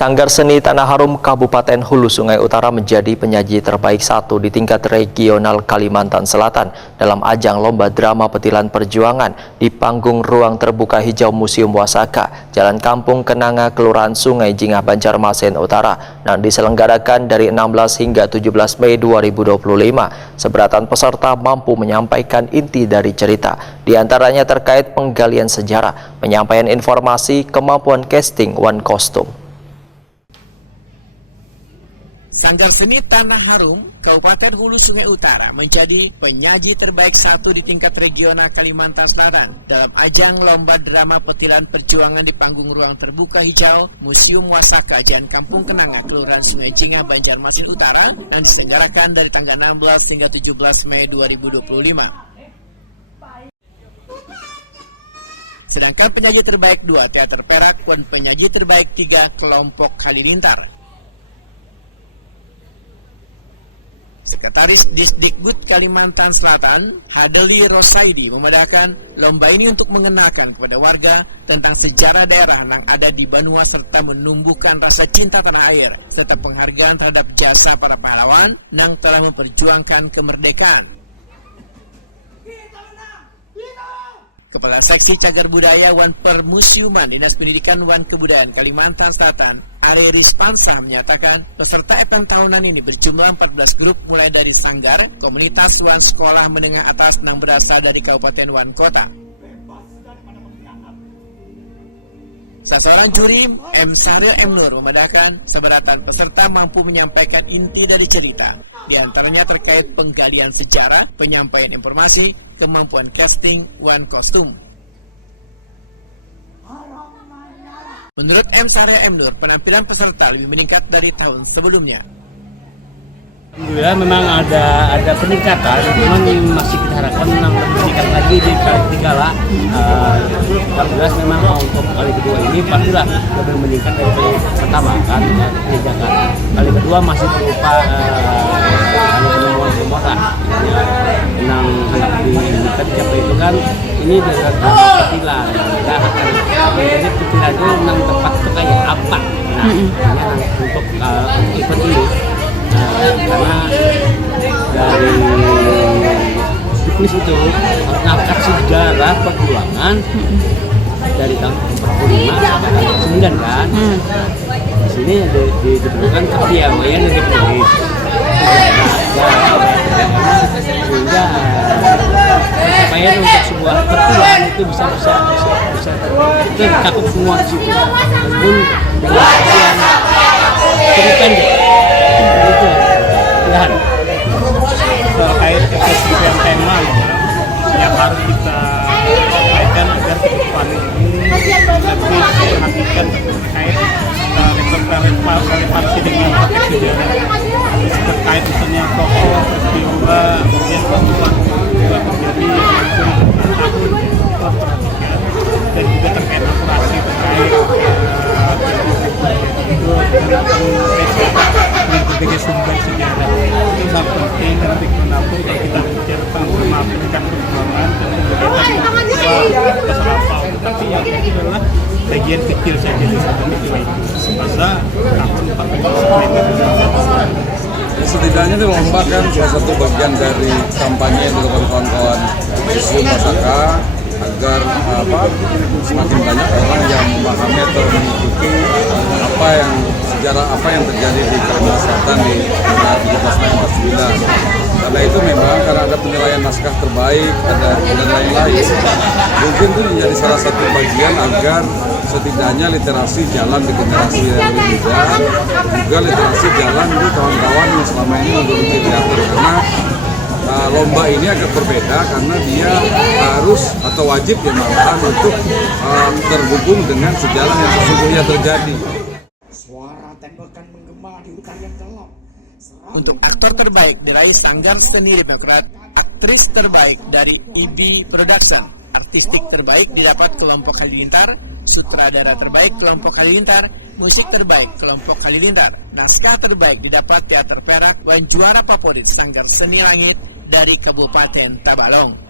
Sanggar Seni Tanah Harum Kabupaten Hulu Sungai Utara menjadi penyaji terbaik satu di tingkat regional Kalimantan Selatan dalam ajang Lomba Drama Petilan Perjuangan di panggung ruang terbuka hijau Museum Wasaka, Jalan Kampung Kenanga, Kelurahan Sungai Jingah, Banjarmasin Utara, yang diselenggarakan dari 16 hingga 17 Mei 2025. Seberatan peserta mampu menyampaikan inti dari cerita, diantaranya terkait penggalian sejarah, penyampaian informasi, kemampuan casting, one kostum. Sanggar Seni Tanah Harum Kabupaten Hulu Sungai Utara menjadi penyaji terbaik satu di tingkat regional Kalimantan Selatan dalam ajang Lomba Drama Petilan Perjuangan di panggung ruang terbuka hijau Museum Wasaka, Jalan Kampung Kenanga, Kelurahan Sungai Jingah, Banjarmasin Utara, yang diselenggarakan dari tanggal 16 hingga 17 Mei 2025. Sedangkan penyaji terbaik 2 teater Perak dan penyaji terbaik 3 kelompok Halilintar. Sekretaris Disdikbud Kalimantan Selatan, Hadeli Rosaidi, memadakan lomba ini untuk mengenalkan kepada warga tentang sejarah daerah yang ada di Banua serta menumbuhkan rasa cinta tanah air serta penghargaan terhadap jasa para pahlawan yang telah memperjuangkan kemerdekaan. Kepala Seksi Cagar Budaya Wan Permusiuman Dinas Pendidikan Wan Kebudayaan Kalimantan Selatan, Ari Rispansa, menyatakan peserta event tahunan ini berjumlah 14 grup mulai dari sanggar, komunitas Wan sekolah menengah atas yang berasal dari Kabupaten Wan Kota. Sasaran juri M. Sahril M. Nur memadakan seberatan peserta mampu menyampaikan inti dari cerita, diantaranya terkait penggalian sejarah, penyampaian informasi, kemampuan casting, one kostum. Menurut M. Sahril M. Nur, penampilan peserta lebih meningkat dari tahun sebelumnya. Alhamdulillah memang ada peningkatan, cuman masih kita harapkan lebih meningkat lagi di kali Tinggala. Alhamdulillah memang untuk kali kedua ini pastilah lebih meningkat dari kali pertama kan, peningkatan. Kali kedua masih berupa penemuan yang anak di siapa itu kan ini dengan petilan. Jadi petilan itu yang tepat itu kayak apa? Nah, untuk event ini. Karena dari juknis itu mengangkat sejarah perjuangan dari tahun 45 sampai tahun 9 kan. Di sini diperlukan kepiawaian yang dipilih. Sehingga pencapaian untuk sebuah perjuangan itu bisa itu cakup semua di situ. Meskipun dengan cukup pendek. Terkait kesesuaian tema yang harus kita sampaikan agar ke depan ini lebih memperhatikan terkait relevansi dengan konteks sejarah terkait misalnya tokoh peristiwa yang pembuat menjadi dan juga terkait operasi terkait berbagai sumber sejarah itu sangat penting dan kenapa kalau kita bicara tentang memaafkan perjuangan dan kesalahpahaman, tetapi yang itu adalah bagian kecil saja dari peristiwa itu. Masa tahun 1945 setidaknya di lomba kan salah satu bagian dari kampanye yang dilakukan kawan-kawan Museum Wasaka agar semakin banyak orang yang memahami atau mengikuti sejarah apa yang terjadi di Kalimantan Selatan di tahun 1749. Karena itu memang karena ada penilaian naskah terbaik, ada dan lain-lain. Mungkin itu menjadi salah satu bagian agar setidaknya literasi jalan di generasi yang lebih muda, juga literasi jalan di kawan-kawan yang selama ini menggeluti teater. Karena lomba ini agak berbeda karena dia harus atau wajib ya malahan untuk terhubung dengan sejarah yang sesungguhnya terjadi. Suara tembakan menggema di hutan yang gelap. Untuk aktor terbaik diraih Sanggar Seni Demokrat, aktris terbaik dari IB Production, artistik terbaik didapat kelompok Halilintar, sutradara terbaik kelompok Halilintar, musik terbaik kelompok Halilintar, naskah terbaik didapat teater Perak, dan juara favorit Sanggar Seni Langit dari Kabupaten Tabalong.